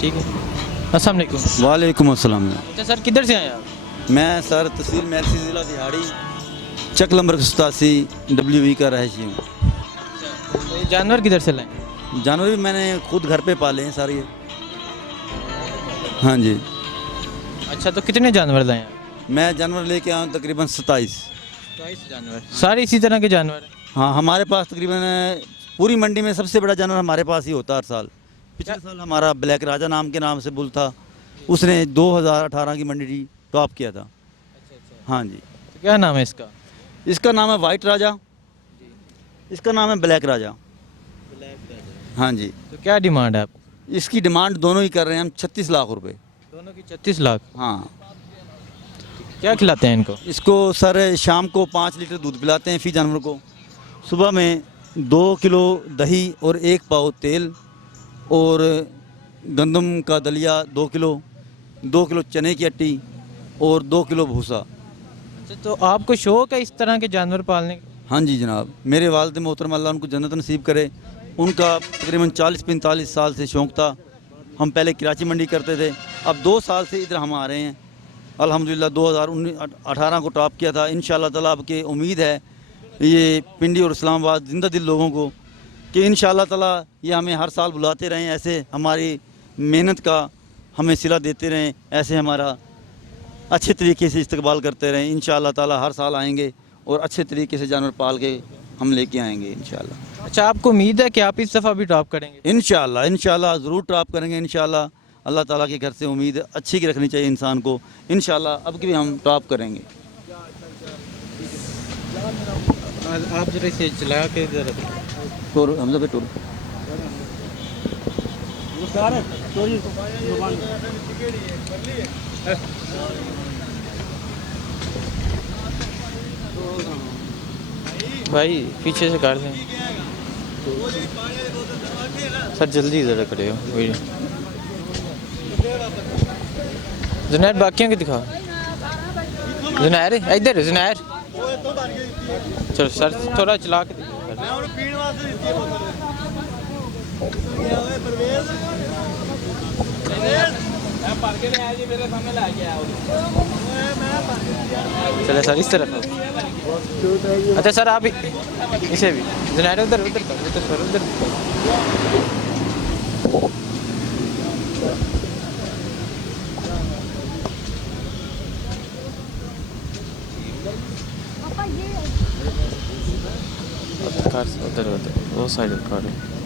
ठीक है। अस्सलाम वालेकुम। वालेकुम अस्सलाम। अच्छा सर, किधर से आए आप? मैं सर तहसील महसी ज़िला दिहाड़ी चक नंबर 87 WV का रहायशी हूँ। तो ये जानवर किधर से लाए? जानवर भी मैंने खुद घर पे पाले हैं सारे। हाँ जी। अच्छा, तो कितने जानवर लाए आप? मैं जानवर लेके आया हूँ तकरीबन 27। 22 जानवर, सारे इसी तरह के जानवर हैं? हाँ, हमारे पास तकरीबन पूरी मंडी में सबसे बड़ा जानवर हमारे पास ही होता है हर साल। पिछले साल हमारा ब्लैक राजा नाम के नाम से बुल था, उसने 2018 की मंडी टॉप किया था। हाँ जी। तो क्या नाम है इसका? इसका नाम है वाइट राजा, इसका नाम है ब्लैक राजा। हाँ जी। तो क्या डिमांड है आप? इसकी डिमांड दोनों ही कर रहे हैं हम 36 लाख रुपए। दोनों की 36 लाख। हाँ। क्या खिलाते हैं इनको? इसको सर शाम को 5 लीटर दूध पिलाते हैं फी जानवर को, सुबह में 2 किलो दही और 1 पाव तेल और गंदम का दलिया 2 किलो, 2 किलो चने की अट्टी और 2 किलो भूसा। अच्छा, तो आपको शौक है इस तरह के जानवर पालने का? हाँ जी जनाब, मेरे वालिद मोहतरम अल्लाह उनको जन्नत नसीब करे, उनका तकरीबन 40-45 साल से शौक़ था। हम पहले कराची मंडी करते थे, अब 2 साल से इधर हम आ रहे हैं। अल्हम्दुलिल्लाह 2018 को टॉप किया था। इंशाअल्लाह ताला अब के उम्मीद है ये पिंडी और इस्लामाबाद जिंदा दिल लोगों को कि इंशाअल्लाह ताला ये हमें हर साल बुलाते रहें, ऐसे हमारी मेहनत का हमें सिला देते रहें, ऐसे हमारा अच्छे तरीके से इस्तकबाल करते रहें। इंशाअल्लाह ताला हर साल आएंगे और अच्छे तरीके से जानवर पाल के हम लेके आएंगे इंशाअल्लाह। अच्छा, आपको उम्मीद है कि आप इस दफ़ा भी टॉप करेंगे? इंशाअल्लाह ज़रूर टॉप करेंगे इंशाअल्लाह। अल्लाह ताला के घर से उम्मीद अच्छी की रखनी चाहिए इंसान को। इंशाअल्लाह अब की भी हम टॉप करेंगे। आप जरा इसे चला के जरा टूर हमजा पे टूर भाई पीछे से काट दें सर, जल्दी ज़रा खड़े हो वीडियो। जुनैर बाकियों की दिखाओ। जुनैर इधर, जुनैर चलो सर थोड़ा चला के चले सर इस तरफ। अच्छा सर, आप इसे भी जुनैर उधर उधर उधर सर उधर। उधर उधर वो साइड काटो।